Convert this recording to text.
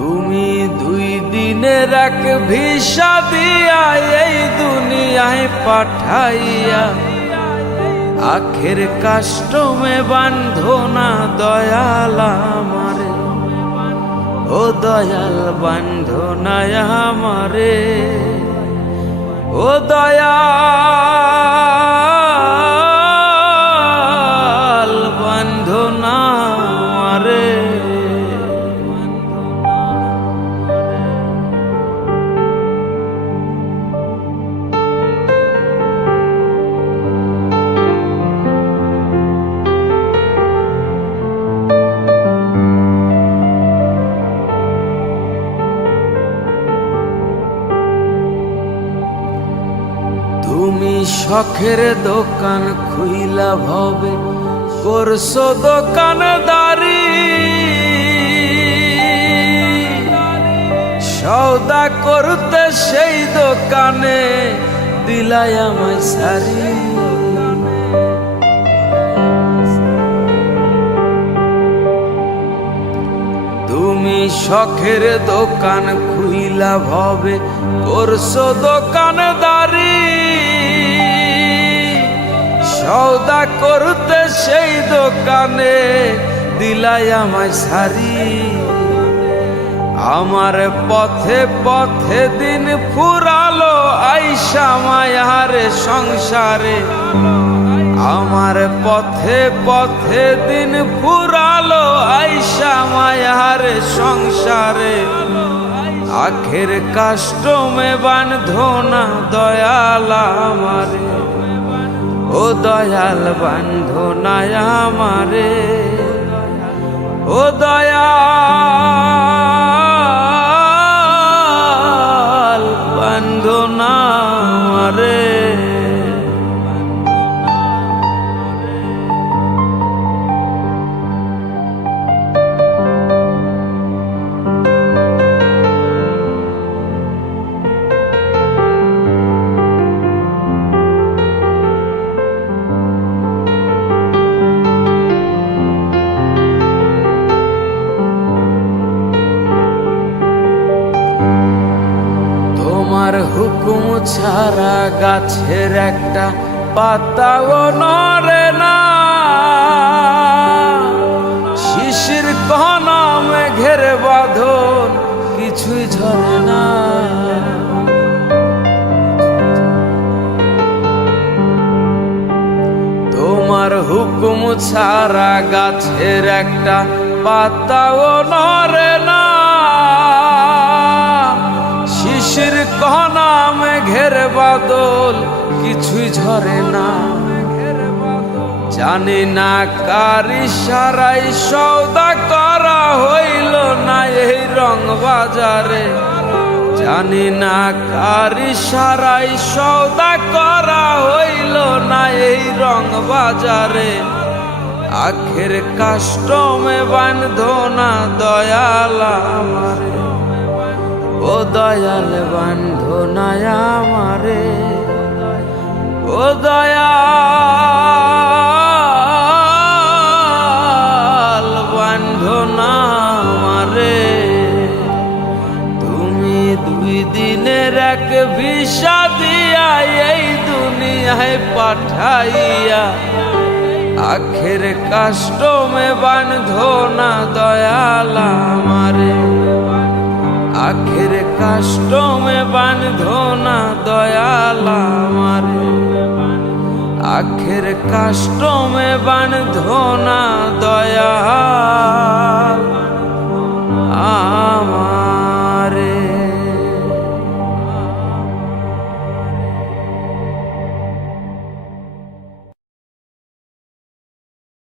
তুমি 2 দিনের এক ভিসা দিয়া এই দুনিয়ায় পাঠাইয়া আখের কাস্টমে বান্ধো না দয়াল আমারে, ও দয়াল বান্ধো না আমারে, ও দয়াল বান্ধো না আমারে। তুমি শখের দোকান খুইলা ভবে করছো দোকানদারি, সওদা করতে সেই দোকানে দিলাই আমায় সারি। তুমি শখের দোকান খুইলা ভবে করছো দোকানদারি, সওদা করতে সেই দোকানে দিলাই আমায় সারি। আমার পথে পথে দিন ফুরালো আইসা মায়ার সংসারে, আমার পথে পথে দিন ফুরালো আইসা মায়ার সংসারে। আখের কাস্টমে বান্ধো না দয়াল আমারে, ও দয়াল বান্ধো না আমারে, ও দয়াল বান্ধো না আমারে। তোমার হুকুম ছাড়া গাছের একটা পাতাও নড়ে না, শিশির কণা মেঘের বাঁধন কিছুই ঝরে না। তোমার হুকুম ছাড়া গাছের একটা পাতাও নড়ে না, শিশির কণা মেঘের বাদল কিছুই ঝরে না। জানি না কার ইশারায় সওদা করা হইল না এই রং বাজারে, জানি না কার ইশারায় সওদা করা হইল না এই রং বাজারে। আখের কাস্টমে বান্ধো না দয়াল আমারে, ও দয়াল বান্ধো না আমারে, ও দয়াল বান্ধো না আমারে। তুমি 2 দিনের এক ভিসা দিয়া এই দুনিয়ায় পাঠাইয়া আখের কাস্টমে বান্ধো না দয়াল আমারে, আখের কাস্টমে বান্ধো না দয়াল আমারে, আখের কাস্টমে বান্ধো না দয়াল।